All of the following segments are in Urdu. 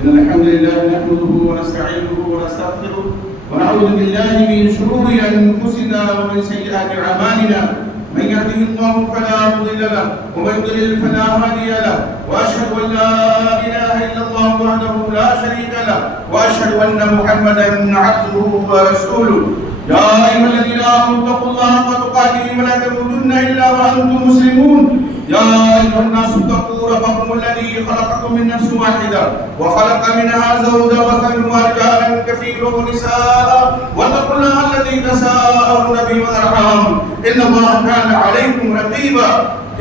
إن الحمد لله نحمده ونستعينه ونستغفره ونعوذ بالله من شرور أنفسنا ومن سيئات أعمالنا. من يهده الله فلا مضل له ومن يضلل فلا هادي له، وأشهد أن لا إله إلا الله وحده لا شريك له، وأشهد أن محمدا عبده ورسوله. يا أيها الذين آمنوا اتقوا الله حق تقاته ولا تموتن إلا وأنتم مسلمون. يا أيها الناس اتقوا ربكم الذي خلقكم من نفس واحدة وخلق منها زوجها وبث منهما رجالا كثيرا ونساء، واتقوا الله الذي تساءلون به والأرحام إن الله كان عليكم رقيبا.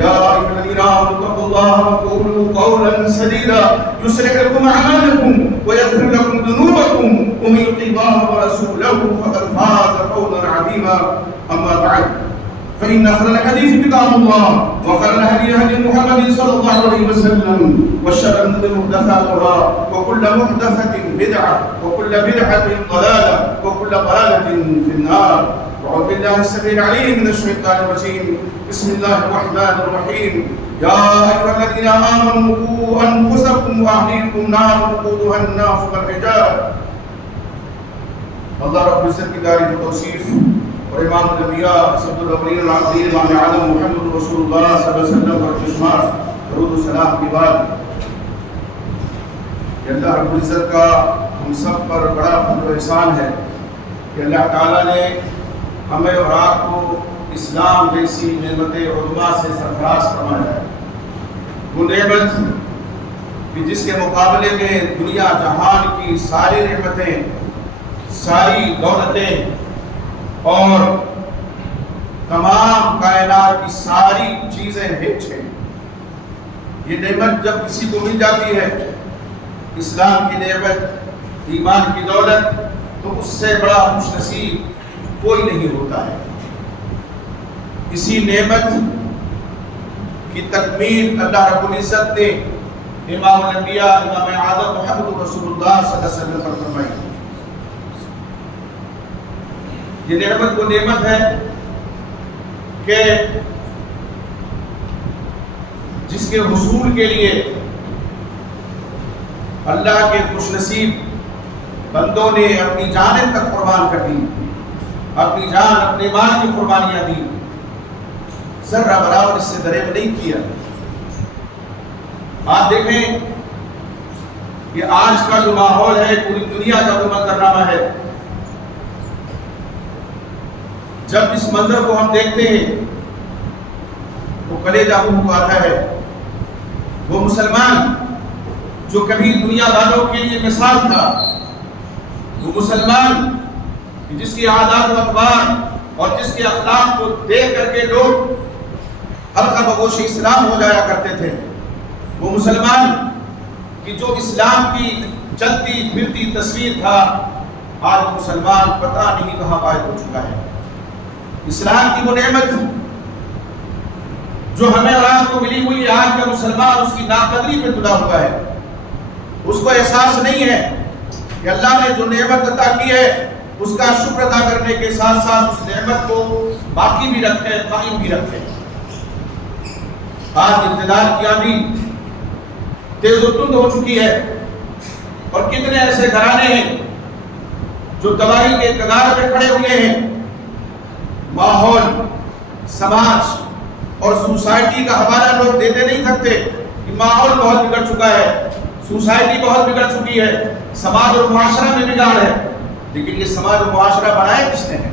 يا أيها الذين آمنوا اتقوا الله وقولوا قولا سديدا يصلح لكم أعمالكم ويغفر لكم ذنوبكم، ومن يطع الله ورسوله فقد فاز فوزا عظيما. أما بعد، فإن خير الحديث كتاب الله، وخير الهدي هدي محمد صلى الله عليه وسلم، وشر الأمور محدثاتها، وكل محدثة بدعة، وكل بدعة ضلالة، وكل ضلالة في النار. أعوذ بالله السميع العليم من الشيطان الرجيم. بسم الله الرحمن الرحيم. يا أيها الذين آمنوا قوا أنفسكم وأهليكم نارا وقودها الناس والحجارة. اللہ رب العزت کی تعریف و توصیف اور امام الانبیاء سید الاولین والآخرین امام اعظم محمد رسول اللہ صلی اللہ علیہ وسلم پر بشمار درود و سلام کے بعد، کہ اللہ رب العزت کا ہم سب پر بڑا فضل و احسان ہے کہ اللہ تعالیٰ نے ہمیں اور آپ کو اسلام جیسی نعمت عظمیٰ سے سرفراز فرمایا ہے. وہ نعمت کہ جس کے مقابلے میں دنیا جہان کی ساری نعمتیں، ساری دولتیں اور تمام کائنات کی ساری چیزیں ہچ ہیں. یہ نعمت جب کسی کو مل جاتی ہے، اسلام کی نعمت، ایمان کی دولت، تو اس سے بڑا خوش نصیب کوئی نہیں ہوتا ہے. اسی نعمت کی تکمیل اللہ رب العزت نے امام الانبیاء امام اعظم محمد رسول اللہ صلی اللہ علیہ وسلم پر فرمائی. یہ نعمت وہ نعمت ہے کہ جس کے حصول کے لیے اللہ کے خوش نصیب بندوں نے اپنی جانیں تک قربان کر دی، اپنی جان اپنے مال کی قربانیاں دی، ذرہ برابر اس سے دریغ نہیں کیا. آپ دیکھیں کہ آج کا جو ماحول ہے پوری دنیا کا جو منظرنامہ ہے، جب اس منظر کو ہم دیکھتے ہیں تو کلیجہ منہ آتا ہے. وہ مسلمان جو کبھی دنیا والوں کے لیے مثال تھا، وہ مسلمان جس کی عادات و اقوال اور جس کے اخلاق کو دیکھ کر کے لوگ حلقہ بگوش اسلام ہو جایا کرتے تھے، وہ مسلمان کہ جو اسلام کی چلتی پھرتی تصویر تھا، آج وہ مسلمان پتہ نہیں کہاں غائب ہو چکا ہے. اسلام کی وہ نعمت جو ہمیں اور آپ کو ملی ہوئی، آج کا مسلمان اس کی ناقدری پہ تلا ہوا ہے. اس کو احساس نہیں ہے کہ اللہ نے جو نعمت عطا کی ہے اس کا شکر ادا کرنے کے ساتھ ساتھ اس نعمت کو باقی بھی رکھے، قائم بھی رکھے. آج اقتدار کی آندھی تیز و تند ہو چکی ہے، اور کتنے ایسے گھرانے ہیں جو تباہی کے کگار پہ کھڑے ہوئے ہیں. ماحول، سماج اور سوسائٹی کا حوالہ لوگ دیتے نہیں تھکتے کہ ماحول بہت بگڑ چکا ہے، سوسائٹی بہت بگڑ چکی ہے، سماج اور معاشرہ میں بگاڑ ہے. لیکن یہ سماج و معاشرہ بنایا کس نے ہے؟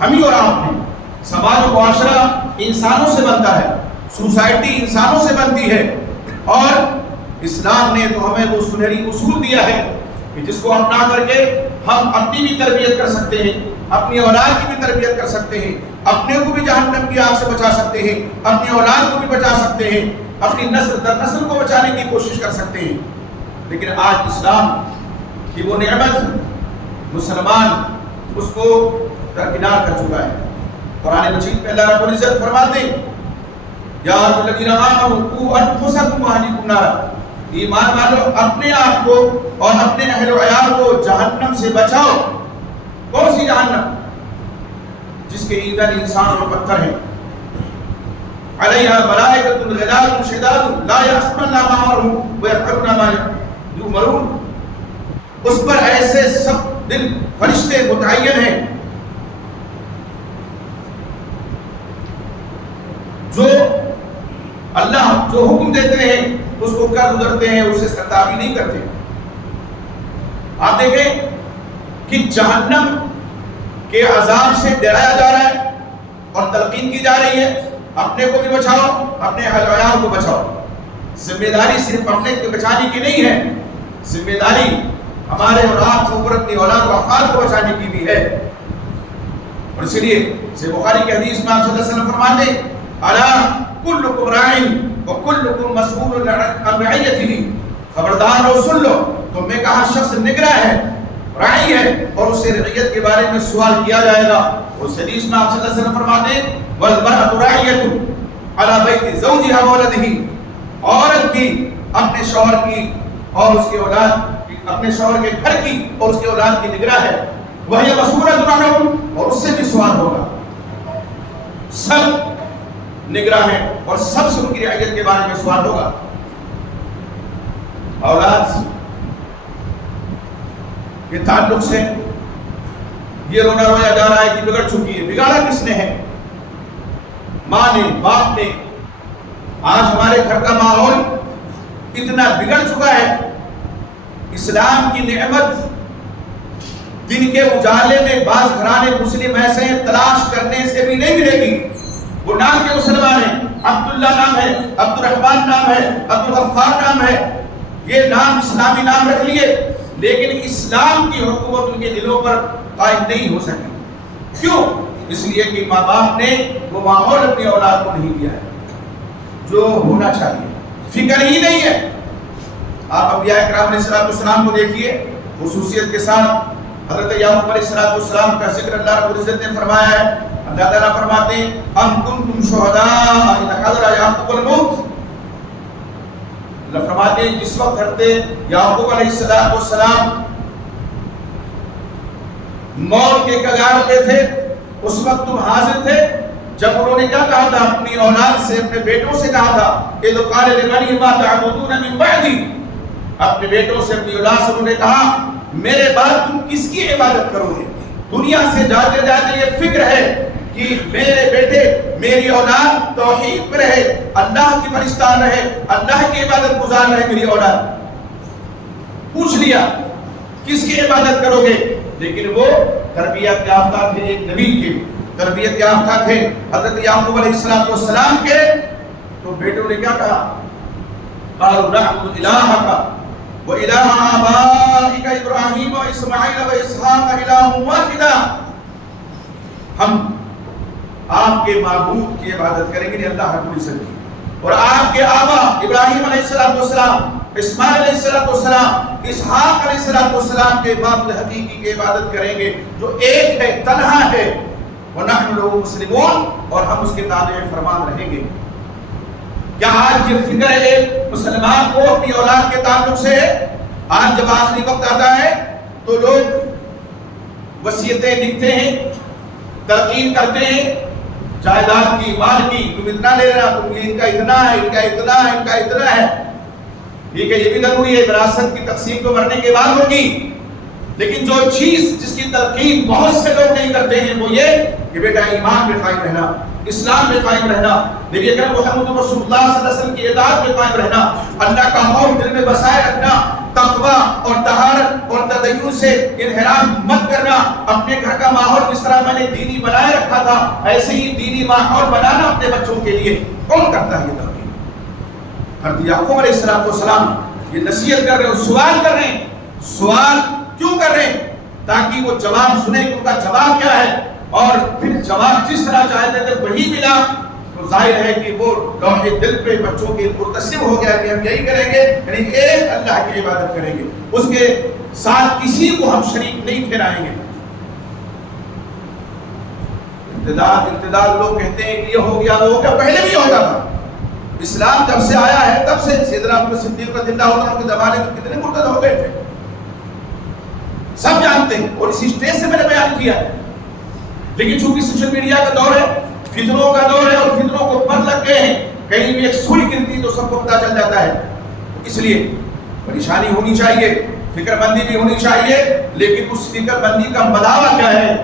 ہم ہی اور آپ نے. سماج و معاشرہ انسانوں سے بنتا ہے، سوسائٹی انسانوں سے بنتی ہے، اور اسلام نے تو ہمیں وہ سنہری اصول دیا ہے کہ جس کو اپنا کر کے ہم اپنی بھی تربیت کر سکتے ہیں، اپنی اولاد کی بھی تربیت کر سکتے ہیں، اپنے کو بھی جہنم کی آگ سے بچا سکتے ہیں، اپنی اولاد کو بھی بچا سکتے ہیں، اپنی نسل در نسل کو بچانے کی کوشش کر سکتے ہیں. لیکن آج اسلام کی وہ نعمت مسلمان اس کو درکنار کر چکا ہے. قرآن مجید میں اللہ رب العزت فرماتے ہیں، یا الذین آمنوا قوا انفسکم واہلیکم نارا. ایمان والو، اپنے آپ کو اور اپنے اہل و عیال کو جہنم سے بچاؤ. کون سی جہنم؟ جس کے ایندھن انسان اور پتھر ہیں. علیہا ملائکۃ غلاظ شداد لا یعصون اللہ ما امرهم ویفعلون ما یؤمرون. اس پر ایسے سب دل فرشتے متعین ہیں جو اللہ جو حکم دیتے ہیں اس کو کر گزرتے ہیں، اسے سرتابی نہیں کرتے۔ آپ دیکھیں کہ جہنم کے عذاب سے ڈرایا جا رہا ہے اور تلقین کی جا رہی ہے اپنے کو بھی بچاؤ، اپنے اہل عیال کو بچاؤ۔ ذمہ داری صرف اپنے کو بچانے کی نہیں ہے، ذمہ داری ہمارے اولاد کے اوپر، اپنی اولاد و افراد کو بچانے کی بھی ہے۔ اور اسی لیے صحیح بخاری کی حدیث میں آپ صلی اللہ علیہ وسلم فرماتے ہیں الا کلکم راع وکلکم مسئول عن رعیتہ، خبردار ہو، سن لو، تم میں کا ہر شخص نگراں ہے، راعی ہے، اور اسے رعیت کے بارے میں سوال کیا جائے گا۔ اس حدیث میں آپ صلی اللہ علیہ وسلم فرماتے ہیں والمرأة راعیۃ علی بیت زوجها وولدہ، عورت بھی اپنے شوہر کی اور اس کے اولاد، اپنے شوہر کے گھر کی اور اس کے اولاد کی نگراں ہے، وہی مسئولۃ عنہم، اور اس سے بھی سوال ہوگا۔ سب نگراں ہیں اور سب سے ان کی رعیت کے بارے میں سوال ہوگا۔ اولاد کے تعلق سے یہ رونا رویا جا رہا ہے کہ بگڑ چکی ہے، بگاڑا کس نے ہے؟ ماں نے، باپ نے۔ آج ہمارے گھر کا ماحول اتنا بگڑ چکا ہے، اسلام کی نعمت دن کے اجالے میں بعض گھرانے مسلم ایسے ہیں تلاش کرنے سے بھی نہیں ملے گی، وہ نام کے مسلمان ہیں، عبداللہ نام ہے، عبد الرحمن نام ہے، عبد الغفار نام ہے، یہ نام اسلامی نام رکھ لیے، لیکن اسلام کی حکومت ان کے دلوں پر قائم نہیں ہو سکی۔ کیوں؟ اس لیے کہ ماں باپ نے وہ ماحول اپنی اولاد کو نہیں دیا ہے جو ہونا چاہیے، فکر ہی نہیں ہے۔ آپ انبیاء کرام علیہ السلام کو دیکھیے، خصوصیت کے ساتھ حضرت یعقوب علیہ السلام کا ذکر اللہ رب العزت نے فرمایا ہے۔ اللہ تعالیٰ فرماتے ہیں ام کنتم شہداء اذ حضر یعقوب الموت، اللہ فرماتے ہیں جس وقت حضرت یعقوب علیہ السلام موت کے کگار پہ تھے اس وقت تم حاضر تھے جب انہوں نے کیا کہا تھا اپنی اولاد سے، اپنے بیٹوں سے کہا تھا اذ قال لبنیہ ما تعبدون من بعدی، اپنے بیٹوں سے، اپنی اولاد سے انہوں نے کہا میرے بعد تم کس کی عبادت کرو گے؟ دنیا سے جاتے جاتے یہ فکر ہے کہ میرے بیٹے، میری اولاد توحید پر رہے، اللہ کی پرستان رہے، اللہ کی عبادت گزار رہے میری اولاد۔ پوچھ لیا کس کی عبادت کرو گے؟ لیکن وہ تربیت یافتہ تھے، ایک نبی کے تربیت یافتہ تھے حضرت یعقوب علیہ السلام کے، تو بیٹوں نے کیا کہا؟ قالوا نعبد الہک وَإِلَٰهَ آبَائِكَ إِبْرَاهِيمَ وَإِسْمَاعِيلَ وَإِسْحَاقَ إِلَٰهًا وَاحِدًا، ہم آپ کے معبود کی عبادت کریں گے اللہ رب العزت کی، اور آپ کے آبا ابراہیم علیہ السلام، اسماعیل علیہ السلام، اسحاق علیہ السلام کے معبود حقیقی کی عبادت کریں گے جو ایک ہے، تنہا ہے، وَنَحْنُ لَهُ مُسْلِمُونَ، اور ہم اس کے تابع فرمان رہیں گے۔ کیا آج یہ فکر ہے مسلمان کو اپنی اولاد کے تعلق سے ہے؟ آج جب آخری وقت آتا ہے تو لوگ وصیتیں لکھتے ہیں، تلقین کرتے ہیں جائیداد کی، مال کی، تم اتنا لے رہا، تم ان کا اتنا ہے، ان کا اتنا ہے، ان کا اتنا ہے۔ ٹھیک ہے، یہ بھی ضروری ہے، وراثت کی تقسیم تو مرنے کے بعد ہوگی، لیکن جو چیز جس کی تلقین بہت سے لوگ نہیں کرتے ہیں وہ یہ کہ بیٹا ایمان میں قائم رہنا، اسلام میں قائم رہنا، نبی اکرم محمد رسول اللہ صلی اللہ علیہ وسلم کی اطاعت میں قائم رہنا، اللہ کا خوف دل میں بسائے رکھنا، تقویٰ اور طہارت اور تدین سے انحراف مت کرنا، اپنے گھر کا ماحول جس طرح میں نے دینی بنائے رکھا تھا ایسے ہی دینی ماحول بنانا اپنے بچوں کے لیے۔ کون کرتا ہے یہ تلقین؟ حضرت یعقوب علیہ السلام یہ نصیحت کر رہے ہیں، سوال کر رہے ہیں۔ سوال کیوں کر رہے ہیں؟ تاکہ وہ جواب سنیں کہ ان کا جواب کیا ہے، اور پھر جواب جس طرح چاہتے تھے وہی ملا، تو ظاہر ہے کہ وہ لوح دل پہ بچوں کے مرتسم ہو گیا کہ ہم یہی کریں گے، یعنی ایک اللہ کی عبادت کریں گے، اس کے ساتھ کسی کو ہم شریک نہیں ٹھہرائیں گے۔ امتداد لوگ کہتے ہیں کہ یہ ہو گیا وہ ہو گیا، پہلے بھی ہوتا تھا۔ اسلام جب سے آیا ہے تب سے سیدنا ابو بکر صدیق رضی اللہ عنہ کے زمانے میں کتنے مرتد ہو گئے تھے، سب جانتے ہیں، اور اسی اسٹیج سے میں نے بیان کیا ہے۔ لیکن چونکہ سوشل میڈیا کا دور ہے، فتنوں کا دور ہے، اور فتنوں کو پر لگ گئے ہیں، کہیں بھی ایک سوئی گرتی تو سب کو پتہ چل جاتا ہے، اس لیے پریشانی ہونی چاہیے۔ فکر بندی بھی ہونی چاہیے، لیکن اس فکر بندی کا مداوع کیا ہے،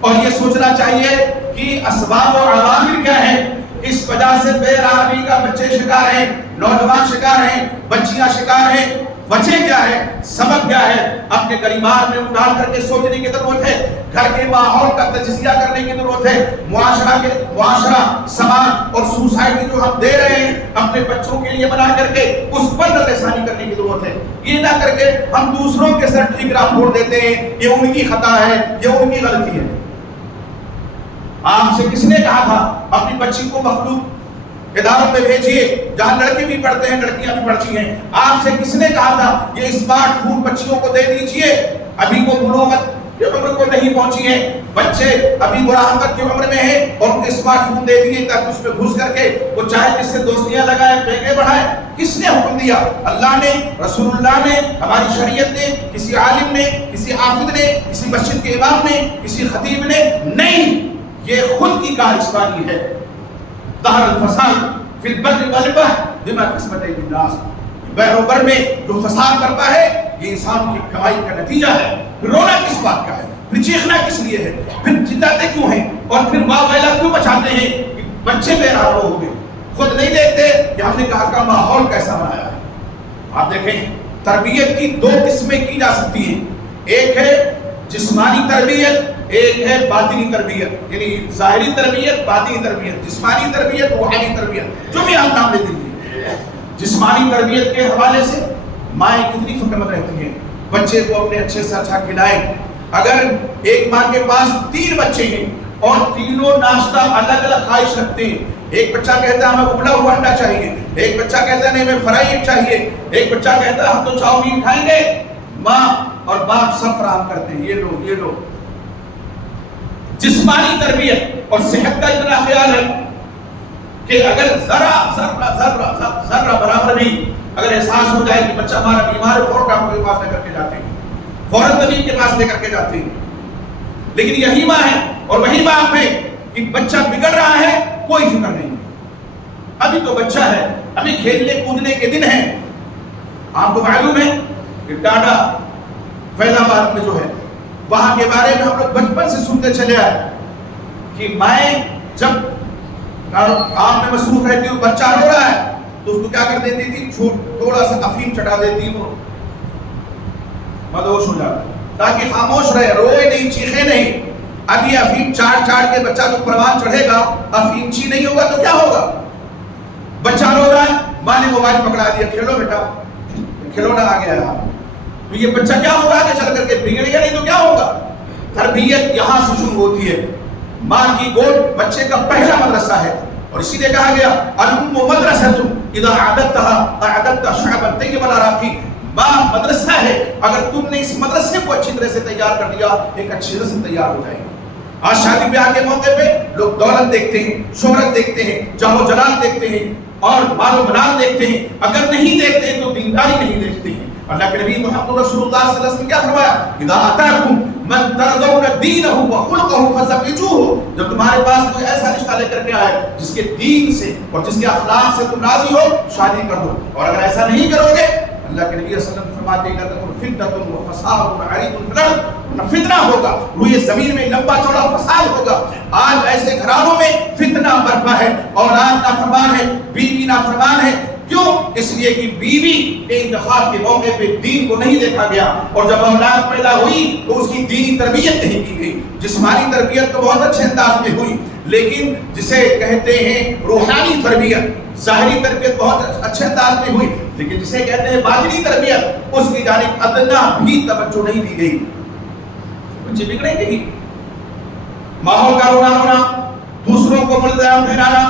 اور یہ سوچنا چاہیے کہ اسباب و عوامل کیا ہے، اس وجہ سے بے راہی کا بچے شکار ہیں، نوجوان شکار ہیں، بچیاں شکار ہیں، وجہ کیا ہے، سبب کیا ہے، اپنے گریبان میں اٹھا کر کے سوچنے کی ضرورت ہے، گھر کے ماحول کا تجزیہ کرنے کی ضرورت ہے، معاشرہ سماج اور سوسائٹی جو ہم دے رہے ہیں اپنے بچوں کے لیے بنا کر کے اس پر نظر ثانی کرنے کی ضرورت ہے، یہ نہ کر کے ہم دوسروں کے سر ٹھیکرا پھوڑ دیتے ہیں، یہ ان کی خطا ہے، یہ ان کی غلطی ہے۔ آپ سے کس نے کہا تھا اپنی بچی کو مخلوق اداروں میں بھیجیے جہاں لڑکے بھی پڑھتے ہیں لڑکیاں بھی پڑھتی ہیں؟ آپ سے کس نے کہا تھا یہ اسمارٹ فون بچیوں کو دے دیجئے؟ ابھی وہ بلوغت کی عمر کو نہیں پہنچی ہیں، بچے ابھی مراہقت کی عمر میں ہیں اور ان کو اسمارٹ فون دے دیے تاکہ اس میں گھس کر کے وہ چاہے جس سے دوستیاں لگائے پیگے بڑھائے۔ کس نے حکم دیا؟ اللہ نے، رسول اللہ نے، ہماری شریعت نے، کسی عالم نے، کسی حافظ نے، کسی مسجد کے امام نے، کسی خطیب نے؟ نہیں، یہ خود کی کارسانی ہے۔ ظہر الفساد فی البر والبحر بما کسبت ایدی الناس، بحر و بر میں جو فساد کرتا ہے یہ انسان کی کمائی کا نتیجہ ہے۔ پھر رونا کس بات کا ہے، پھر چیخنا کس لیے ہے، پھر چلاتے کیوں ہیں، اور پھر واہ ویلا کیوں مچاتے ہیں کہ بچے بے راہ ہو گئے؟ خود نہیں دیکھتے کہ ہم نے کہا کا ماحول کیسا بنایا ہے۔ آپ دیکھیں تربیت کی دو قسمیں کی جا سکتی ہیں، ایک ہے جسمانی تربیت، ایک ہے باطنی تربیت، یعنی ظاہری تربیت، باطنی تربیت، جسمانی تربیت، روحانی تربیت، جو بھی آپ نام لے دیجیے۔ جسمانی تربیت کے حوالے سے مائیں کتنی فکر مند رہتی ہیں، بچے کو اپنے اچھے سے اچھا کھلائیں۔ اگر ایک ماں کے پاس 3 بچے ہیں اور تینوں ناشتہ الگ الگ خواہش رکھتے ہیں، ایک بچہ کہتا ہے ہمیں ابلا ہوا انڈا چاہیے، ایک بچہ کہتا ہے نہیں ہمیں فرائی چاہیے، ایک بچہ کہتا ہے ہم تو چاؤمین کھائیں گے، ماں اور باپ سب فراہم کرتے ہیں، یہ لو۔ جسمانی تربیت اور صحت کا اتنا خیال ہے کہ اگر ذرہ برابر بھی اگر احساس ہو جائے کہ بچہ ہمارا بیمار ہے، فوراً ڈاکٹر کے پاس لے کر کے جاتے ہیں، فوراً طبیب کے پاس لے کر کے جاتے ہیں۔ لیکن یہی ماں ہے اور وہی باپ ہے کہ بچہ بگڑ رہا ہے، کوئی فکر نہیں، ابھی تو بچہ ہے، ابھی کھیلنے کودنے کے دن ہیں۔ آپ کو معلوم ہے کہ ٹاٹا فیض آباد میں جو ہے وہاں کے بارے میں ہم لوگ بچپن سے سنتے چلے آئے کہ مائیں جب کام میں مصروف رہتی اور بچہ رو رہا ہے تو اس کو کیا کر دیتی تھی، تھوڑا سا افیم چٹا دیتی، وہ مدہوش ہو جاتا تاکہ خاموش رہے، روئے نہیں، چیخے نہیں۔ اب یہ افیم چاڑ کے بچہ جو پروان چڑھے گا، افیم چی نہیں ہوگا تو کیا ہوگا؟ بچہ رو رہا ہے، ماں نے موبائل پکڑا دیا، کھیلو بیٹا، کھلونا آ گیا ہے، تو یہ بچہ کیا ہوگا کہ چل کر کے بگڑ گیا، نہیں تو کیا ہوگا؟ تربیت یہاں سے شروع ہوتی ہے، ماں کی گود بچے کا پہلا مدرسہ ہے، اور اسی لیے کہا گیا الام مدرسۃ اذا اعددتها اعددت شعبا طیبا العراقی، ماں مدرسہ ہے، اگر تم نے اس مدرسے کو اچھی طرح سے تیار کر دیا ایک اچھی نسل تیار ہو جائے گی۔ آج شادی بیاہ کے موقع پہ لوگ دولت دیکھتے ہیں، شہرت دیکھتے ہیں، جاہ و جلال دیکھتے ہیں اور مال و منال دیکھتے ہیں، اگر نہیں دیکھتے ہیں تو دینداری نہیں دیکھتے ہیں۔ اللہ کے نبی محمد رسول اللہ صلی اللہ علیہ وسلم نے کیا فرمایا؟ اذا اتاکم من ترضون دینہ وخلقہ فزوجوہ، جب تمہارے پاس کوئی ایسا رشتہ لے کر کے آئے جس کے دین سے اور جس کے اخلاق سے تم راضی ہو، شادی کر دو، اور اگر ایسا نہیں کرو گے اللہ کے نبی صلی اللہ علیہ وسلم فرماتے ہیں کہ فتنۃ وفساد عریض فی الارض، فتنہ ہوگا، روئے زمین میں لمبا چوڑا فساد ہوگا۔ آج ایسے گھرانوں میں فتنہ برپا ہے، اولاد نافرمان ہے، بیوی نافرمان ہے، کیوں؟ اس لیے کہ بیوی کے انتخاب کے موقع پہ دین کو نہیں دیکھا گیا، اور جب اولاد پیدا ہوئی تو اس کی دینی تربیت نہیں کی گئی۔ جسمانی تربیت تو بہت اچھے انداز میں ہوئی، لیکن جسے کہتے ہیں روحانی تربیت، ظاہری تربیت بہت اچھے انداز میں ہوئی، لیکن جسے کہتے ہیں باطنی تربیت اس کی جانب ادنا بھی توجہ نہیں دی گئی۔ بچے بگڑیں گے ہی، ماحول کا رونا، دوسروں کو ملزم ٹھہرانا،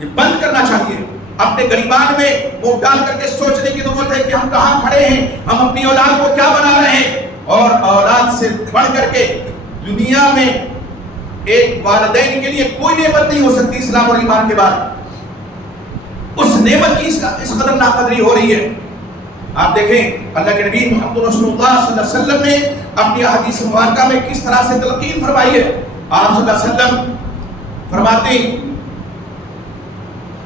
یہ بند کرنا چاہیے۔ اپنے گریبان میں منہ ڈال کر کے سوچنے کی ضرورت ہے کہ ہم کہاں کھڑے ہیں، ہم اپنی اولاد کو کیا بنا رہے ہیں، اور اولاد سے بڑھ کر کے دنیا میں ایک والدین کے لیے کوئی نعمت نہیں ہو سکتی اسلام اور ایمان کے بعد۔ اس نعمت کی اس قدر ناقدری ہو رہی ہے۔ آپ دیکھیں اللہ کے نبی محمد رسول اللہ صلی اللہ علیہ وسلم نے اپنی احادیث مبارکہ میں کس طرح سے تلقین فرمائی ہے۔ آپ صلی اللہ علیہ وسلم فرماتے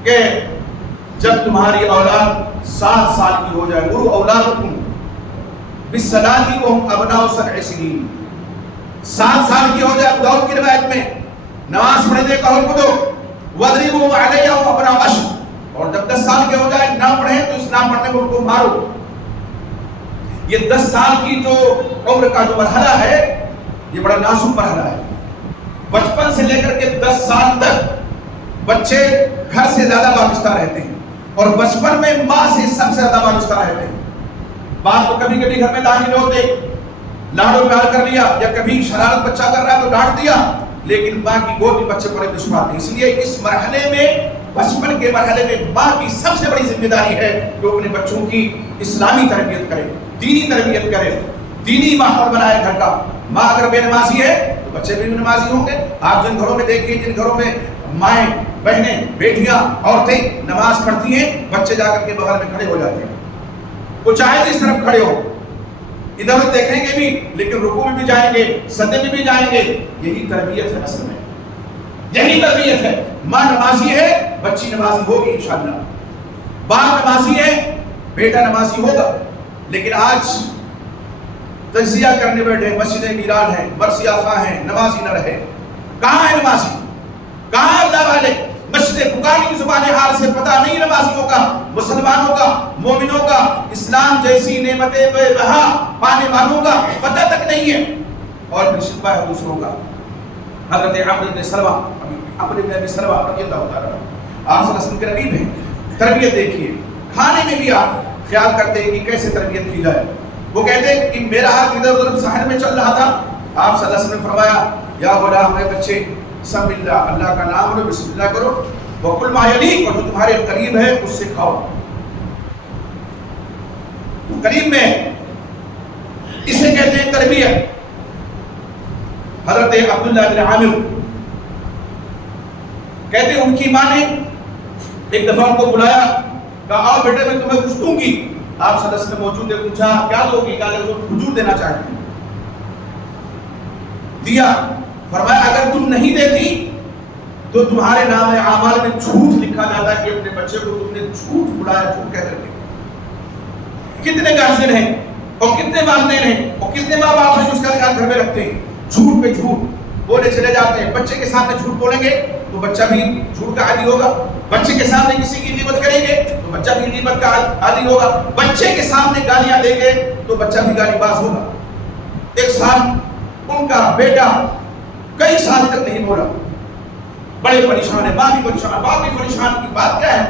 کہ جب تمہاری اولاد 7 سال کی ہو جائے، مروا اولادکم بالصلاة وهم ابناء 7 سنين، 7 سال کی ہو جائے. ابو داؤد کی روایت میں نماز پڑھنے کا حکم دو. وَاضْرِبُوهُمْ عَلَيْهَا وَهُمْ أَبْنَاءُ 10، اور جب 10 سال کے ہو جائے نہ پڑھیں تو اس نہ پڑھنے کو ان کو مارو. یہ 10 سال کی جو عمر کا جو مرحلہ ہے یہ بڑا نازک مرحلہ ہے. بچپن سے لے کر کے 10 سال تک بچے گھر سے زیادہ وابستہ رہتے ہیں، اور بچپن میں ماں سے سب سے زیادہ وابستہ رہتے ہیں. باپ تو کبھی کبھی گھر میں داخل ہوتے، لاڈو پیار کر لیا، یا کبھی شرارت بچہ کر رہا ہے تو ڈانٹ دیا، لیکن ماں کی گود میں بچے بڑے دشوار تھے. اس لیے اس مرحلے میں، بچپن کے مرحلے میں ماں کی سب سے بڑی ذمہ داری ہے کہ وہ اپنے بچوں کی اسلامی تربیت کرے، دینی تربیت کرے، دینی ماحول بنائے گھر کا. ماں اگر بے نمازی ہے تو بچے بھی نمازی ہوں گے. آپ جن گھروں میں دیکھیے، جن گھروں میں مائیں، بہنیں، بیٹیاں، عورتیں نماز پڑھتی ہیں، بچے جا کر کے بغل میں کھڑے ہو جاتے ہیں. وہ چاہے تو اس طرف کھڑے ہو، ادھر دیکھیں گے بھی، لیکن رکوع میں بھی جائیں گے، سجدے میں بھی جائیں گے. یہی تربیت ہے اصل میں، یہی تربیت ہے. ماں نمازی ہے، بچی نمازی ہوگی انشاءاللہ. باپ نمازی ہے، بیٹا نمازی ہوگا. لیکن آج تجزیہ کرنے بیٹھے، مسجدیں ویران ہیں، مرثیہ خواہ ہیں، نمازی نہ رہے. کہاں ہے نمازی؟ کہاں ہے اللہ والے؟ مسجد پکاری کی زبان حال سے پتہ نہیں نمازیوں کا، مسلمانوں کا، مومنوں کا، اسلام جیسی نعمتیں بے بہا پانے والوں کا پتہ تک نہیں ہے. اور پھر شبہ ہے دوسروں کا. حضرت عمرو بن سلمہ رضی اللہ تعالیٰ عنہ آپ صلی اللہ علیہ وسلم کے ربیب ہیں. تربیت دیکھیے، کھانے میں بھی آپ خیال کرتے ہیں کہ کیسے تربیت کی جائے. وہ کہتے ہیں کہ میرا ہاتھ ادھر ادھر صحن میں چل رہا تھا، آپ صلی اللہ علیہ وسلم نے فرمایا یا غلام، اے بچے، سم اللہ، اللہ کا نام لو، بسم اللہ کرو، وکل ما یلیک، اور جو تمہارے قریب ہے اس سے کھاؤ. تو قریب میں اسے کہتے ہیں تربیت. حضرت عبداللہ بن عامر کہتے ہیں ان کی ماں نے ایک دفعہ ان کو بلایا، کہا آؤ بیٹے میں تمہیں کچھ دوں گی. آپ صلی اللہ علیہ وسلم موجود تھے، پوچھا کیا دو گی؟ کہا کہ کھجور دینا چاہتے ہیں. دیا. فرمایا اگر تم نہیں دیتی تو تمہارے نام اعمال میں جھوٹ لکھا جاتا ہے کہ اپنے بچے کو تم نے جھوٹ بلایا، جھوٹ کہہ کر کے. کتنے گارجین ہیں اور کتنے والدین ہیں اور کتنے ماں باپ ہیں جو اس کا خیال گھر میں رکھتے ہیں، جھوٹ پہ جھوٹ بولے چلے جاتے ہیں. بچے کے سامنے جھوٹ بولیں گے تو بچہ بھی جھوٹ کا عادی ہوگا. بچے کے سامنے کسی کی غیبت کریں گے تو بچہ بھی غیبت کا عادی ہوگا. بچے کے سامنے گالیاں دیں گے تو بچہ بھی گالی باز ہوگا. ایک صاحب، ان کا بیٹا کئی سال تک نہیں بولا، بڑے پریشان ہے، ماں بھی پریشان، باپ بھی پریشان. کی بات کیا ہے؟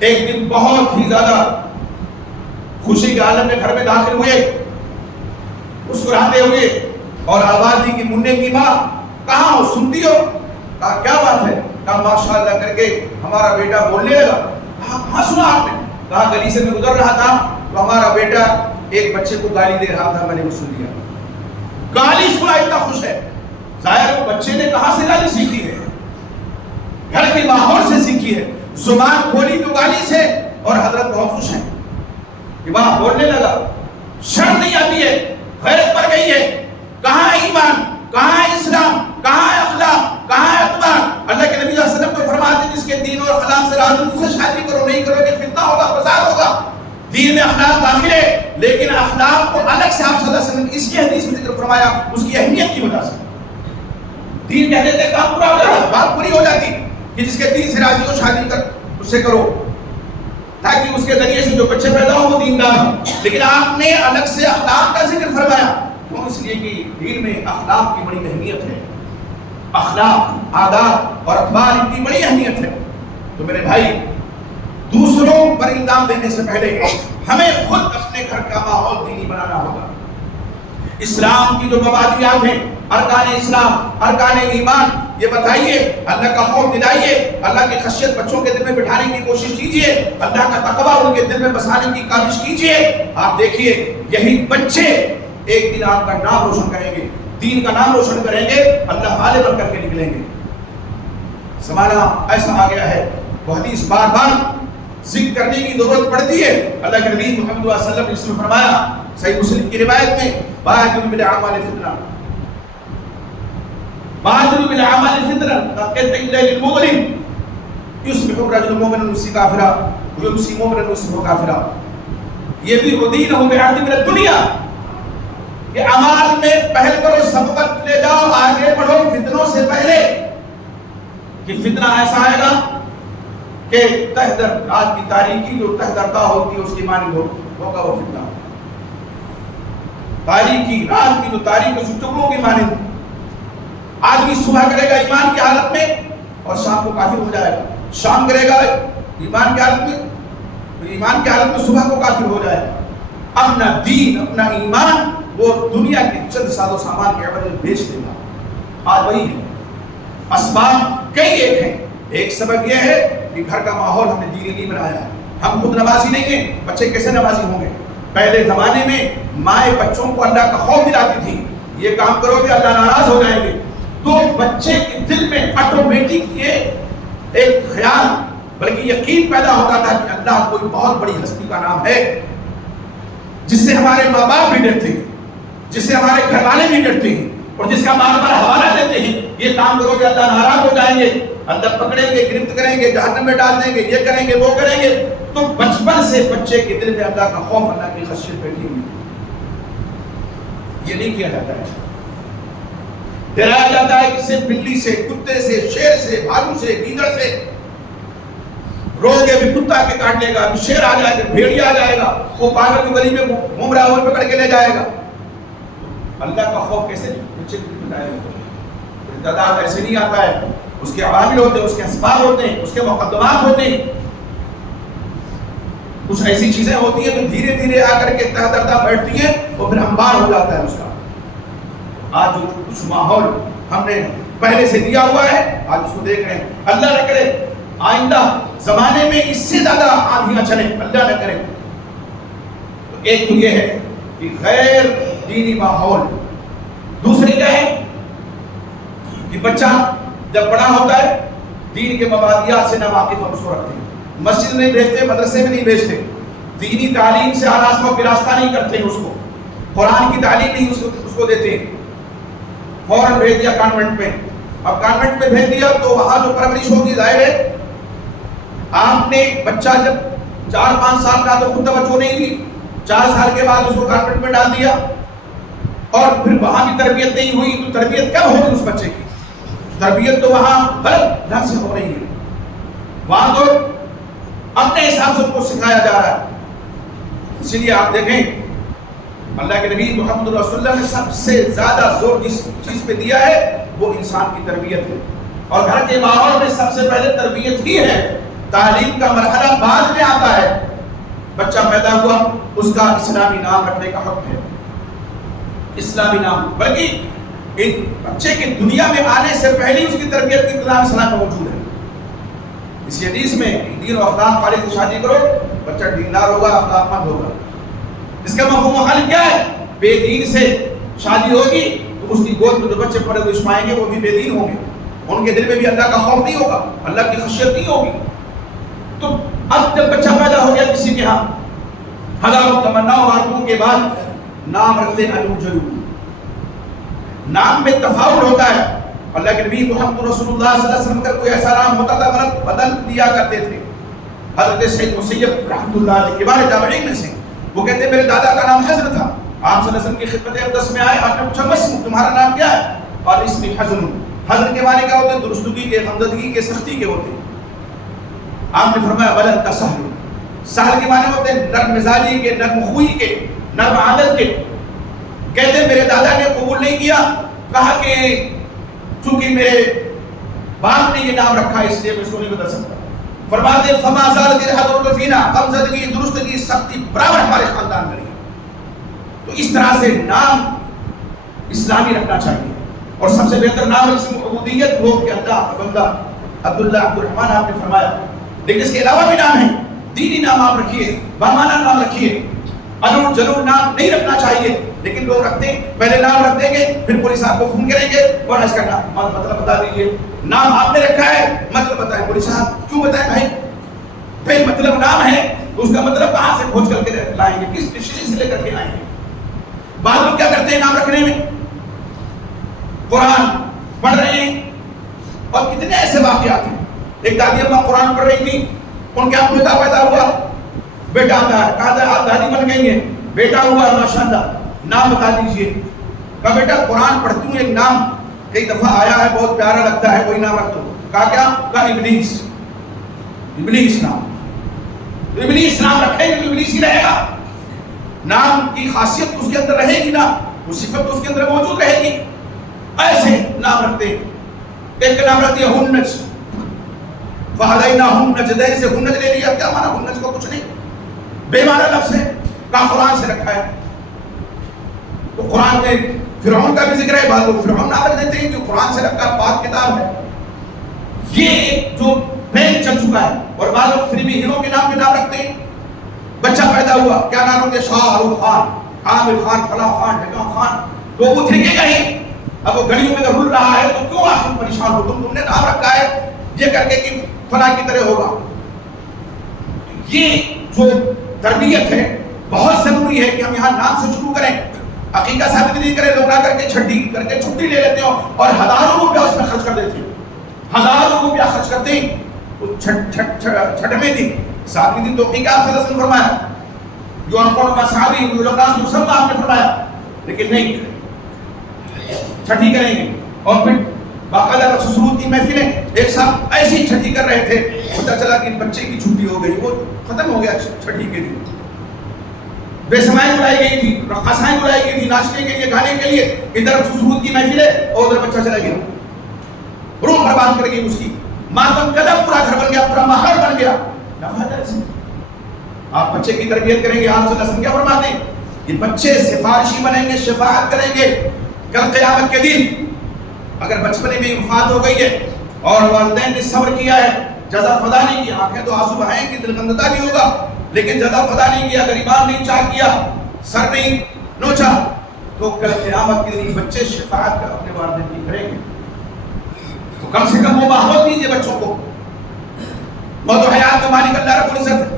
ایک دن بہت ہی زیادہ خوشی کے عالم میں گھر میں داخل ہوئے، مسکراتے ہوئے، اور آواز دی کہ مننے کی ماں کہاں ہو، سنتی ہو؟ کہا کیا بات ہے؟ کہا ماشاءاللہ کر کے ہمارا بیٹا بولنے لگا. ہاں سنا آپ نے؟ کہا گلی سے میں گزر رہا تھا تو ہمارا بیٹا ایک بچے کو گالی دے رہا تھا، میں نے وہ سن لیا. گالی سنا اتنا خوش ہے. ظاہر بچے نے کہاں سے گالی سیکھی ہے؟ گھر کے ماحول سے سیکھی ہے. زبان کھولی تو گالی سے، اور حضرت بہت خوش ہیں کہ وہاں بولنے لگا. شرم نہیں آتی ہے، غیرت پڑ گئی ہے. کہاں ہے ایمان؟ کہاں ہے اسلام؟ کہاں ہے اخلاق؟ کہاں ہے اعتبار؟ اللہ کے نبی صلی اللہ علیہ وسلم تو فرماتے ہیں جس کے دین اور اخلاق سے راضی اس سے شادی کرو، نہیں کرو گے فتنہ ہوگا، فساد ہوگا. دین میں اخلاق داخل ہے، لیکن اخلاق کو الگ سے آپ صلی اللہ علیہ وسلم نے اس کی حدیث میں ذکر فرمایا اس کی اہمیت کی وجہ سے. دین کہتے تھے کام پورا ہو جاتا، بات پوری ہو جاتی کہ جس کے دین سے راضی ہو شادی کر اس سے کرو، تاکہ اس کے ذریعے سے جو بچے پیدا ہو وہ دیندار ہو. لیکن آپ نے الگ سے اخلاق کا ذکر فرمایا. کیوں؟ اس لیے کہ دین میں اخلاق کی بڑی اہمیت ہے. اخلاق، آداب اور اخبار کی بڑی اہمیت ہے. تو میرے بھائی، دوسروں پر الزام دینے سے پہلے ہمیں خود اپنے گھر کا ماحول دینی بنانا ہوگا. اسلام کی جو مبادیات ہیں، ارکان اسلام، ارکان ایمان، یہ بتائیے، اللہ کا خوف دلائیے، اللہ کی خشیت بچوں کے دل میں بٹھانے کی کوشش کیجیے، اللہ کا تقویٰ ان کے دل میں بسانے کی کاوش کیجیے. آپ دیکھیے یہی بچے ایک دن آپ کا نام روشن کریں گے، دین کا نام روشن کریں گے، اللہ والے بن کر کے نکلیں گے. زمانہ ایسا آ گیا ہے، وہ حدیث بار بار ذکر کرنے کی ضرورت پڑتی ہے. اللہ کے نبی محمد صلی اللہ علیہ وسلم نے اس میں فرمایا، صحیح مسلم کی روایت میں، بادر بالاعمال فتنہ، بادر بالاعمال فتنہ کہتے ہیں الليل المظلم يصبح الرجل مؤمنا ويمسي كافرا ويمسي مؤمنا ويصبح كافرا. یہ بھی ردین ہو بعرض من الدنیا کہ اعمال میں پہل کرو، سبقت لے جاؤ، آگے بڑھو فتنوں سے پہلے، کہ فتنہ ایسا آئے گا کہ تہ در رات کی تاریکی جو تہ درتا ہوتی ہے اس کی مانند ہوگا وہ فتنہ، تاریکی رات کی جو تاریک اس ٹکڑوں کی مانند۔ آدمی صبح کرے گا ایمان کی حالت میں اور شام کو کافر ہو جائے گا، شام کرے گا ایمان کی حالت میں، ایمان کی حالت میں صبح کو کافر ہو جائے گا۔ اپنا دین، اپنا ایمان وہ دنیا کے چند ساز و سامان کے عوض میں بیچ دے گا۔ آج وہی ہے، اسباب کئی ایک ہیں۔ ایک سبب یہ ہے کہ گھر کا ماحول ہم نے دینی نہیں بنایا ہے، ہم خود نمازی نہیں ہیں، بچے کیسے نمازی ہوں گے؟ پہلے زمانے میں مائیں بچوں کو اللہ کا خوف دلاتی تھی، یہ کام کرو گے اللہ ناراض ہو جائیں گے، تو بچے کے دل میں آٹومیٹک یہ ایک خیال بلکہ یقین پیدا ہوتا تھا کہ اللہ کوئی بہت بڑی ہستی کا نام ہے جس سے ہمارے ماں باپ بھی ڈرتے ہیں، جس سے ہمارے گھر والے بھی ڈرتے ہیں، اور جس کا بار بار حوالہ دیتے ہیں یہ کام کرو گے اللہ ناراض ہو جائیں گے، اللہ پکڑیں گے، گرفت کریں گے، جہنم میں ڈال دیں گے، یہ کریں گے، وہ کریں گے۔ تو بچپن سے بچے کے دل میں اللہ کا خوف، اللہ کی خشیت بیٹھی ہوئی، یہ نہیں کیا جاتا ہے۔ ڈرایا جاتا ہے کس سے؟ بلی سے، کتے سے، شیر سے، بھالو سے، گیدڑ سے۔ روز کے بھی کتا کے کاٹ لے گا، ابھی شیر آ جائے گا، بھیڑیا آ جائے گا، وہ پاگل کی گلی میں گھوم رہا ہے وہ پکڑ کے لے جائے گا۔ اللہ کا خوف کیسے بچے کو بتائے گا؟ تعداد ایسے نہیں آتا ہے، اس کے عوامل ہوتے ہیں، اس کے اسباب ہوتے ہیں، اس کے مقدمات ہوتے ہیں، کچھ ایسی چیزیں ہوتی ہیں جو دھیرے دھیرے آ کر کے تہ دردہ بیٹھتی ہیں اور پھر ہمبار ہو جاتا ہے اس کا۔ آج جو کچھ ماحول ہم نے پہلے سے دیا ہوا ہے آج اس کو دیکھ رہے ہیں۔ اللہ نہ کرے آئندہ زمانے میں اس سے زیادہ آندھیاں چلیں، اللہ نہ کرے۔ تو ایک تو یہ ہے کہ غیر دینی ماحول، دوسری کیا ہے کہ بچہ جب بڑا ہوتا ہے دین کے مبادیات سے ناواقف ہم اس کو رکھتے ہیں، مسجد نہیں بھیجتے، مدرسے میں نہیں بھیجتے، دینی تعلیم سے آراستہ و براستہ نہیں کرتے ہیں، اس کو قرآن کی تعلیم نہیں اس کو دیتے ہیں، فوراً بھیج دیا کانوینٹ میں۔ اب کانوینٹ میں بھیج دیا تو وہاں جو پرورش ہوگی ظاہر ہے آپ نے بچہ جب 4-5 سال کا تو خود توجہ نہیں دی، 4 سال کے بعد اس کو کانوینٹ میں ڈال دیا اور پھر وہاں بھی تربیت نہیں ہوئی، تو تربیت کب ہوگی اس بچے کی؟ تربیت تو وہاں غلط ڈھنگ سے ہو رہی ہے، وہاں تو اپنے حساب سے ان کو سکھایا جا رہا ہے۔ اسی لیے آپ دیکھیں اللہ کے نبی محمد رسول اللہ نے سب سے زیادہ زور جس چیز پہ دیا ہے وہ انسان کی تربیت ہے، اور گھر کے ماحول میں سب سے پہلے تربیت ہی ہے۔ تعلیم کا مرحلہ بعد میں آتا ہے، بچہ پیدا ہوا اس کا اسلامی نام رکھنے کا حق ہے، اسلامی نام، بلکہ ایک بچے کے دنیا میں آنے سے پہلے اس کی تربیت کی اطلاع اسلام میں موجود ہے۔ اس حدیث میں دین و اخلاق والے سے شادی کرو، بچہ دیندار ہوگا، اخلاق مند ہوگا۔ اس کا مفہوم مخالف کیا ہے؟ بے دین سے شادی ہوگی تو اس کی گود میں جو بچے پڑے ہوئے پائیں گے وہ بھی بے دین ہوں گے، ان کے دل میں بھی اللہ کا خوف نہیں ہوگا، اللہ کی خشیت نہیں ہوگی۔ تو اب جب بچہ پیدا ہو گیا کسی کے ہاں، ہزاروں تمنا و آرزوؤں کے بعد نام رکھتے ہیں الجلو، نام میں تفاوت ہوتا ہے۔ اللہ کے نبی محمد رسول اللہ صلی اللہ علیہ وسلم کا کوئی ایسا نام ہوتا تھا مرد بدل دیا کرتے تھے۔ حضرت سید مسیب رحمۃ اللہ علیہ کبار تابعین میں سے، وہ کہتے ہیں میرے دادا کا نام حضر تھا، آپ صلی اللہ علیہ وسلم کی خدمت اقدس میں آئے، آپ نے پوچھا مسلم تمہارا نام کیا ہے؟ اور اسمی حزن، حزن کے معنی کیا ہوتے ہیں؟ درستگی کے، غمزدگی کے، سختی کے ہوتے ہیں۔ آپ نے فرمایا بلد کا سہل، سہل کے معنی ہوتے ہیں نرم مزاجی کے، نرم خوئی کے، نرم عادت کے۔ کہتے ہیں میرے دادا نے قبول نہیں کیا، کہا کہ چونکہ میرے باپ نے یہ نام رکھا اس لیے میں اس کو نہیں بدل سکتا۔ فرماتے ہیں فما زالت الحضرۃ فینا، غمزدگی، درستگی، سختی برابر ہمارے خاندان میں رہی۔ تو اس طرح سے نام اسلامی رکھنا چاہیے، اور سب سے بہتر نام اسم عبودیت ہو کہ اللہ کا بندہ عبداللہ، عبد الرحمن آپ نے فرمایا۔ لیکن اس کے علاوہ بھی نام ہیں، دینی نام آپ رکھیے، بامانہ نام رکھیے، انور جلور نام نہیں رکھنا چاہیے، لیکن لوگ رکھتے ہیں، پہلے نام رکھ دیں گے پھر پولیس آپ کو فون کریں گے اور اس کا نام مطلب بتا دیجیے، نام آپ نے رکھا ہے مطلب بتائیں، پولیس صاحب کیوں بتائیں بھائی؟ پھر مطلب نام ہے تو اس کا مطلب کہاں سے کھوج کر کے لائیں گے، کس ڈکشنری سے لے کر کے لائیں گے؟ بعض لوگ کیا کرتے ہیں نام رکھنے میں، قرآن پڑھ رہے ہیں، اور کتنے ایسے واقعات ہیں۔ ایک دادی اماں قرآن پڑھ رہی تھی، ان کے یہاں بیٹا پیدا ہوا، بیٹا آتا ہے، کہا آپ دادی بن گئی ہیں، بیٹا ہوا ہے ماشاءاللہ، نام بتا دیجئے. کہا بیٹا قرآن پڑھتی ہوں، ایک نام کئی دفعہ آیا ہے بہت پیارا لگتا ہے، کوئی نام رکھ دو. کہا کیا؟ کہا ابلیس. ابلیس نام. ابلیس نام رکھیں گے تو ابلیس ہی رہے گا. نام کی خاصیت اس کے اندر رہے گی نا، وہ صفت اس کے اندر موجود رہے گی. ایسے نام رکھتے ہیں. ایک نام رکھ دیا ہنج، فہدیناہم نجدین سے ہنج لے لیا. کیا مانا ہنج کو؟ کچھ نہیں، بے معنی لفظ ہے. کہا قرآن سے رکھا ہے. تو قرآن میں فرعون کا بھی ذکر ہے، بعض لوگ فرعون نام رکھ دیتے ہیں جو قرآن سے رکھا پاک کتاب ہے. یہ جو پہلے چل چکا ہے. اور بعض لوگ فلمی ہیرو کے نام پہ نام رکھتے ہیں. بچہ پیدا ہوا، کیا نام رکھتے؟ شاہ رخ خان، عامر خان، فلاں خان، ڈھکا خان. تو وہ اترے گا ہی. اب وہ گلیوں میں رل رہا ہے تو کیوں آخر پریشان ہو؟ تم نے نام رکھا ہے یہ کر کے کہ فلاں کی طرح ہوگا. یہ جو تربیت ہے بہت ضروری ہے کہ ہم یہاں نام سے شروع کریں. عقیقہ ثابت نہیں کریں، لوگ نہ کر کے چھٹی کر کے چھٹی لے لیتے ہو اور ہزاروں روپیہ اس میں خرچ کر دیتے ہیں. ہزاروں روپیہ خرچ کرتے ہیں. چھٹویں دن، ساتویں دن تو عقیقہ آپ سے فرمایا، جو ان کو صحابی مسلم آپ نے فرمایا، لیکن نہیں چھٹی کریں گے. اور پھر باقاعدہ سسرود کی محفلیں ایک ساتھ ایسی چھٹی کر رہے تھے. پتہ چلا کہ بچے کی چھٹی ہو گئی، وہ ختم ہو گیا چھٹی کے دن. بے سمائیں بلائی گئی تھی، رقاصائیں بلائی گئی تھی ناچنے کے لیے، گانے کے لیے. ادھر سسرود کی محفل ہے اور ادھر بچہ چلا گیا، روح برباد کر گئی اس کی. ماتم کدا پورا گھر بن گیا، پورا ماحول بن گیا. آپ بچے کی تربیت کریں گے، آپ صلی اللہ علیہ وسلم کیا فرماتے ہیں؟ یہ بچے سفارشی بنیں گے، شفاعت کریں گے کل قیامت کے دن. اگر بچپنے میں وفات ہو گئی ہے اور والدین نے صبر کیا ہے، جزا فدا نہیں کیا، آنکھیں تو آنسو بہائیں گی، دل گندتا بھی ہوگا، لیکن جزا فدا نہیں کیا، اگر ایمان نہیں چاک کیا، سر نہیں نوچا، تو کل قیامت کے دن بچے شفاعت کر اپنے والدین کی کریں گے. تو کم سے کم وہ ماحول دیجیے بچوں کو. موت و حیات کا مالک اللہ رب العزت.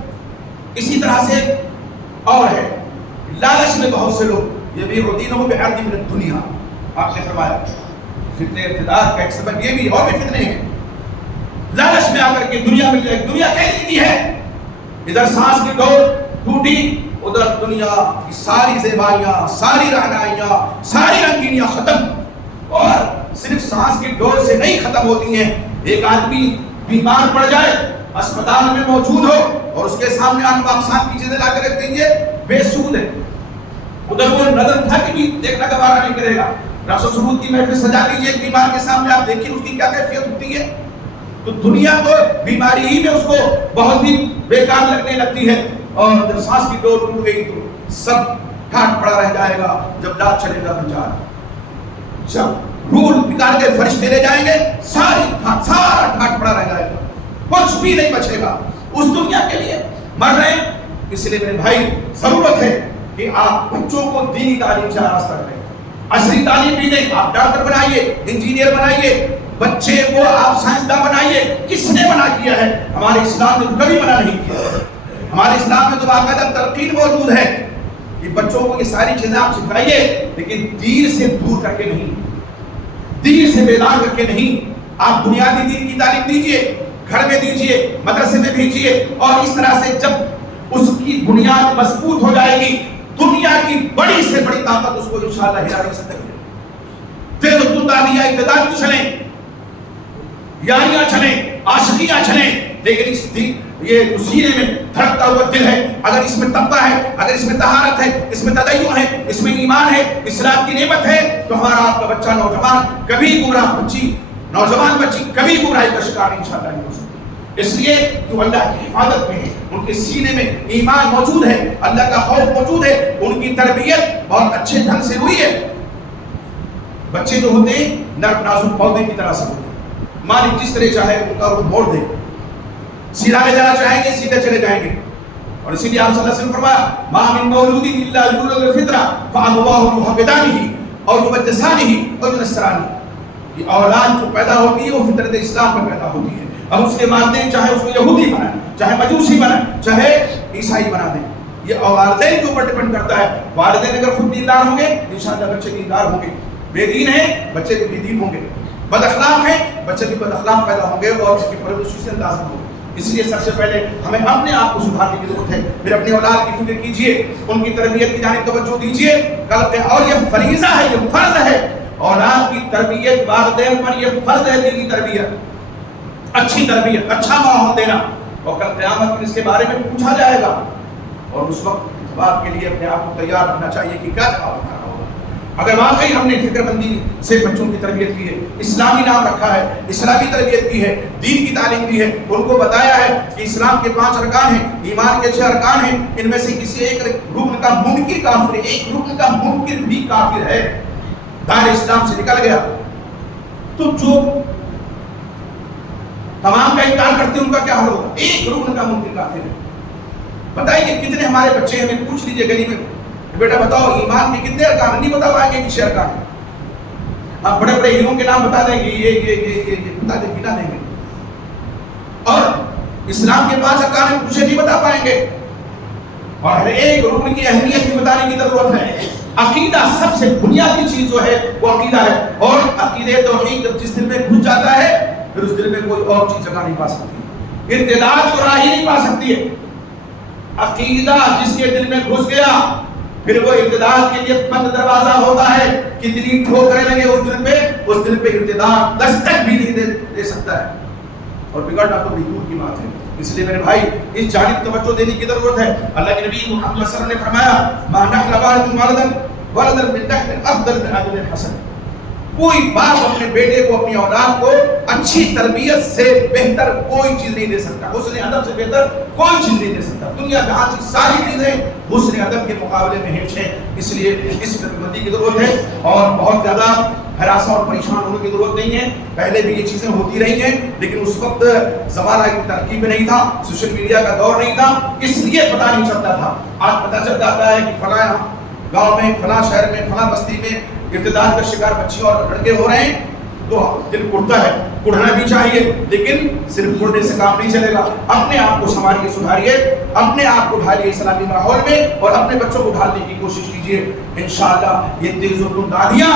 اسی طرح سے اور ہے لالچ میں بہت سے لوگ یبیعوا دینہ بعرض من الدنیا. آپ نے فرمایا فتنے ارتداد کا ایک سبب یہ بھی، اور بھی فتنے ہیں. لالچ میں آ کر کے دنیا مل جائے. دنیا کیسی ہے؟ ادھر سانس کی ڈور ٹوٹی، ادھر دنیا کی ساری زیبائیاں، ساری رعنائیاں، ساری رنگینیاں ختم. اور صرف سانس کی ڈور سے نہیں ختم ہوتی ہیں. ایک آدمی بیمار پڑ جائے، اسپتال میں موجود ہو اور اس کے سامنے انواع اقسام کی چیزیں لا کر رکھ دیجیے، بے سود ہے. ادھر وہ نظر تھا کہ بھی دیکھنا گوارا نہیں کرے گا. رقص و سرود کی محفل سجا دیجیے ایک بیمار کے سامنے، آپ دیکھیے اس کی کیا کیفیت ہوتی ہے. تو دنیا تو بیماری ہی میں اس کو بہت ہی بیکار لگنے لگتی ہے. اور جب سانس کی ڈور ٹوٹ گئی تو سب ٹھاٹ پڑا رہ جائے گا. جب دانت چلے گا بچار، جب روح نکال کے فرشتے لے جائیں گے، سارا ٹھاٹ پڑا رہ جائے گا، کچھ بھی نہیں بچے گا. اس دنیا کے لیے مر رہے ہیں. اس لیے میرے بھائی ضرورت ہے کہ آپ بچوں کو دینی تعلیم سے آراستہ کریں. عصری تعلیم بھی دیں. آپ ڈاکٹر بنائیے، انجینئر بنائیے، بچے کو آپ سائنسداں بنائیے. کس نے منع کیا ہے؟ ہمارے اسلام نے تو کبھی منع نہیں کیا. ہمارے اسلام میں تو باقاعدہ تلقین موجود ہے کہ بچوں کو یہ ساری چیزیں آپ سکھائیے، لیکن دین سے دور کر کے نہیں، دین سے بیدار کر کے نہیں. آپ بنیادی دین کی تعلیم دیجیے، گھر میں دیجیے، مدرسے میں بھیجیے. اور اس طرح سے جب اس کی بنیاد مضبوط ہو جائے گی، دنیا کی بڑی سے بڑی طاقت اس کو انشاءاللہ ہلا نہیں سکتی ہے. تیز و تندانیاں ابتداء کی چلیں، یاریاں چلیں، عاشقیاں چلیں، لیکن اس دن یہ سینے میں دھڑکتا ہوا دل ہے، اگر اس میں تقویٰ ہے، اگر اس میں طہارت ہے، اس میں تدین ہے، اس میں ایمان ہے، اسلام کی نعمت ہے، تو ہمارا آپ کا بچہ نوجوان کبھی گمراہ بچی، نوجوان بچی کبھی گمراہی کا شکار انشاءاللہ نہیں ہو سکتی. اس لیے جو اللہ کی حفاظت میں ہے، ان کے سینے میں ایمان موجود ہے، اللہ کا خوف موجود ہے، ان کی تربیت بہت اچھے ڈھنگ سے ہوئی ہے. بچے جو ہوتے ہیں نرم نازک پودے کی طرح سے ہوتے ہیں. مالک جس طرح چاہے ان کا روح موڑ دے. سیدھا لے جانا چاہیں گے سیدھے چلے جائیں گے. اور اسی لیے آپ صلی اللہ علیہ وسلم فرمایا ما من مولود الا یولد الفطرہ فابواه یحودانہ اور یمجسانہ اور ینصرانہ. یہ اولاد جو پیدا ہوتی ہے وہ فطرت اسلام میں پیدا ہوتی ہے. اب اس کے والدین چاہے اس کو یہودی بنائیں، چاہے مجوسی بنائیں، چاہے عیسائی بنا دیں، یہ والدین کے اوپر ڈپینڈ کرتا ہے. والدین اگر خود دیندار ہوں گے انشاءاللہ بچے دیندار ہوں گے. بے دین ہیں بچے بھی بے دین ہوں گے. بد اخلاق ہیں بچے بھی بد اخلاق پیدا ہوں گے اور اس کی پرورش سے لازم ہوگی. اس لیے سب سے پہلے ہمیں اپنے آپ کو سدھارنے کی ضرورت ہے. پھر اپنی اولاد کی فکر کیجیے, ان کی تربیت کی جانب توجہ دیجیے. اور یہ فریضہ ہے, یہ فرض ہے. اولاد کی تربیت, والدین پر یہ فرض ہے دینی تربیت, اچھی تربیت, اچھا ماحول دینا. اور کل قیامت میں اس کے بارے میں پوچھا جائے گا, اور اس وقت جواب کے لیے اپنے آپ کو تیار رکھنا چاہیے کہ کیا جواب دینا ہوگا. اگر واقعی ہم نے فکر مندی سے بچوں کی تربیت کی ہے, اسلامی نام رکھا ہے, اسلامی تربیت کی ہے, دین کی تعلیم دی ہے, ان کو بتایا ہے کہ اسلام کے 5 ارکان ہیں, ایمان کے 6 ارکان ہیں, ان میں سے کسی ایک رکن کا منکر کافر ہے, ایک رکن کا منکر بھی کافر ہے, دائرہ اسلام سے نکل گیا, تو جو تمام کا انکار کرتے ہیں ان کا کیا حال ہوگا؟ ایک رکن کا منکر کافر ہے. بتائیے کتنے ہمارے بچے, ہمیں پوچھ لیجئے گلی میں, بیٹا بتاؤ ایمان کے کتنے ارکان؟ نہیں بتا پائیں گے کہ 6 ارکان ہیں. آپ بڑے بڑے ہیروں کے نام بتا دیں گے, یہ بتا دیں, گنا دیں گے. اور اسلام کے 5 ارکان ہیں, مجھے نہیں بتا پائیں گے. اور ہر ایک رکن کی اہمیت بھی بتانے کی ضرورت ہے. عقیدہ سب سے بنیادی چیز جو ہے وہ عقیدہ ہے, اور عقیدہ توحید جب جس دل میں گھس جاتا ہے پھر اس دل میں کوئی اور چیز جگہ نہیں پا سکتی, ارتداد کو راہ ہی نہیں پا سکتی ہے. عقیدہ جس کے دل میں گھس گیا پھر وہ ارتداد کے لیے بند دروازہ ہوتا ہے. کتنی ٹھوکریں لگے اس دل پہ ارتداد دستک بھی نہیں دے سکتا ہے, اور بگڑنا تو بھی دور کی بات ہے. اس لیے میرے بھائی اس جانب توجہ دینے کی ضرورت ہے. اللہ کے نبی محمد صلی اللہ علیہ وسلم نے فرمایا ما نحل والد ولدا من نحل افضل من اجر الحسن. کوئی باپ اپنے بیٹے کو, اپنی اولاد کو اچھی تربیت سے بہتر کوئی چیز نہیں دے سکتا, حسن ادب سے بہتر کوئی چیز نہیں دے سکتا. دنیا جہاں کی ساری چیزیں حسن ادب کے مقابلے میں ہیچ ہیں. اس لیے اس فکرمندی کی ضرورت ہے, اور بہت زیادہ ہراساں اور پریشان ہونے کی ضرورت نہیں ہے. پہلے بھی یہ چیزیں ہوتی رہی ہیں, لیکن اس وقت زمانہ کی ترقی میں نہیں تھا, سوشل میڈیا کا دور نہیں تھا, اس لیے پتہ نہیں چلتا تھا. آج پتہ چل جاتا ہے کہ فلاں گاؤں میں, فلاں شہر میں, فلاں بستی میں ارتداد کا شکار بچے اور لڑکے ہو رہے ہیں, تو دل کڑتا ہے. کڑنا بھی چاہیے, لیکن صرف کڑنے سے کام نہیں چلے گا. اپنے آپ کو سنبھالیے, سدھاریے, اپنے آپ کو ڈھالیے اسلامی ماحول میں, اور اپنے بچوں کو ڈھالنے کی کوشش کیجیے. انشاءاللہ یہ تیز و تند آندیاں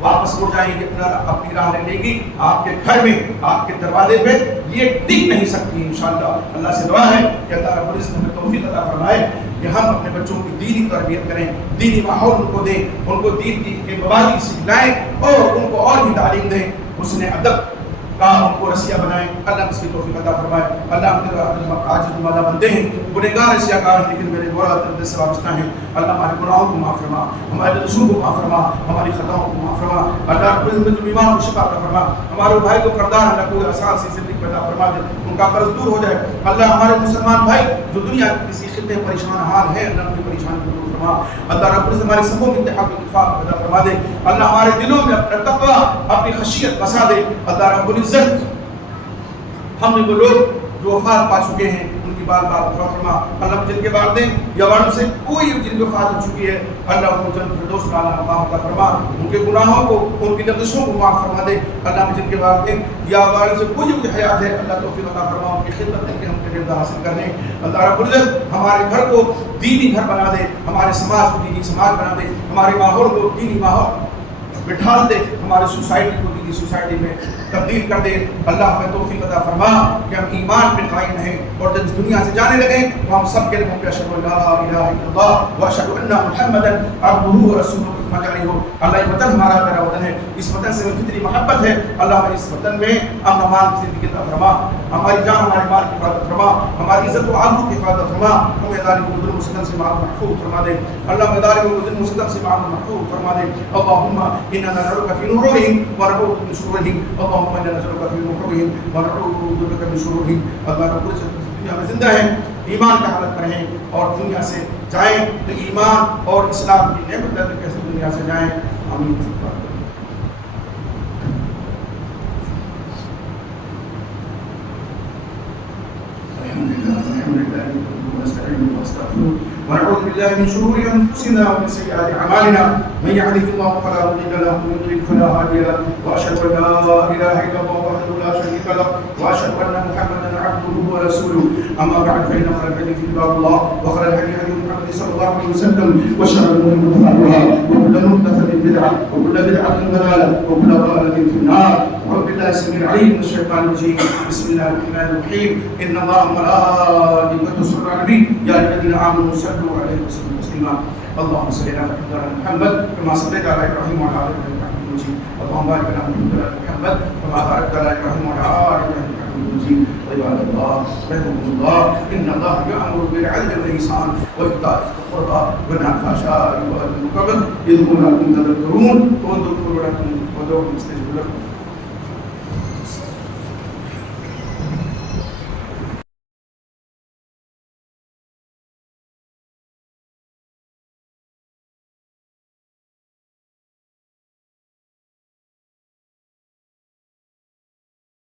واپس اڑ جائیں گی, اپنی راہ لے لے گی. آپ کے گھر میں, آپ کے دروازے پہ یہ ٹک نہیں سکتی انشاءاللہ. اللہ سے دعا ہے کہ اللہ رب العزت ہمیں توفیق عطا فرمائے کہ ہم اپنے بچوں کی دینی تربیت کریں, دینی ماحول ان کو دیں, ان کو دین کی مبادی سکھلائیں, اور ان کو اور بھی تعلیم دیں, حسن ادب کا ان کو رسیہ بنائیں. اللہ اس کی توفیق عطا فرمائے. اللہ ہم عاجز مادہ بندے ہیں, گنہگار رسیہ کار ہیں, لیکن میرے مولا ترد سے وابستہ ہیں. اللہ ہمارے گناہوں کو معاف فرما, ہمارے قصور کو معاف فرما, ہماری خطاؤں کو معاف فرما. اللہ رب العزت جو بیمار کو شفا عطا فرما. ہمارے بھائی کو قرضدار اللہ کوئی آسان سی زندگی پیدا فرما دے, ان کا قرض دور ہو جائے. اللہ ہمارے مسلمان بھائی جو دنیا کی کسی خطے پریشان حال ہے, اللہ ان کی پریشانی کو دور فرما. اللہ رب العزت ہمارے سبوں میں اتحاد و اتفاق پیدا فرما دے. اللہ ہمارے دلوں میں اپنا تقویٰ, اپنی خشیت بسا دے. اللہ رب العزت ہم نے وہ لوگ جو وفات پا چکے ہیں ان کی بار بار غفرت فرما. اللہ جن کے والدین یا والد سے کوئی جن کی وفات ہو چکی ہے, اللہ ان کو جنت الفردوس میں اعلیٰ عطا فرما. ان کے گناہوں کو, ان کی لغزشوں کو معاف فرما دے. اللہ جن کے والدین یا والد سے کوئی بھی حیات ہے, اللہ توفیق عطا فرما, ان کی خدمت کر کے ہم تیرے رضا حاصل کرنے. اللہ رب العزت ہمارے گھر کو دینی گھر بنا دے, ہمارے سماج کو دینی سماج بنا دے, ہمارے ماحول کو دینی ماحول بٹھال دے, ہمارے سوسائٹی کو دینی سوسائٹی میں تبدیل کر دے. اللہ ہمیں توفیق عطا فرما کہ ہم ایمان پہ قائم رہیں, اور جب اس دنیا سے جانے لگیں تو ہم سب کے لوگوں پہ اشہد ان لا الہ الا اللہ و اشہد ان محمدا عبدہ و رسولہ کلمہ جاری ہو. اللہ یہ وطن ہمارا میرا وطن ہے, اس وطن سے مجھے کتنی محبت ہے. اللہ ہمیں اس وطن میں امن و امان کی زندگی عطا فرما, ہماری جان ہمارے مال کی حفاظت فرما, ہماری عزت و آبرو کی حفاظت فرما. ہمیں ظالم کو ظلم و ستم سے محفوظ فرما دے. اللہ ہمیں ظالم کو ظلم و ستم سے محفوظ فرما دے. اللہم انا نسألک فی نحورہم ونعوذ من شرورہم. اللہم انا نسألک فی نحورہم ونعوذ بک من شرورہم. اللہ رب العزت دنیا میں زندہ ہیں, ایمان کا حالت پر ہیں, اور دنیا سے جائیں تو ایمان اور اسلام کی نعمت کر کیسے دنیا سے جائیں. آمین. ونعوذ بالله من شرور انفسنا ومن سيئات اعمالنا, من يهده الله فلا مضل له ومن يضلل فلا هادي له, واشهد ان لا اله الا الله وحده لا شريك له, واشهد ان محمدا عبده ورسوله. اما بعد فان خير الحديث كتاب الله, وخير الهدي هدي محمد صلى الله عليه وسلم, وشر الامور محدثاتها, وكل محدثه بدعه, وكل بدعه ضلاله, وكل ضلاله في النار. أعوذ بالله السميع العليم من الشيطان الرجيم بسم الله الرحمن الرحيم إن الله وملائكته يصلون على النبي يا أيها الذين آمنوا صلوا عليه وسلموا تسليما اللهم صل على محمد كما صليت على إبراهيم وعلى آل إبراهيم إنك حميد مجيد اللهم بارك على محمد كما باركت على إبراهيم وعلى آل إبراهيم إنك حميد مجيد عباد الله رحمكم الله إن الله يأمر بالعدل والإحسان وإيتاء ذي القربى وينهى عن الفحشاء والمنكر والبغي يعظكم لعلكم تذكرون واذكروا ربكم وادعوه يستجب لكم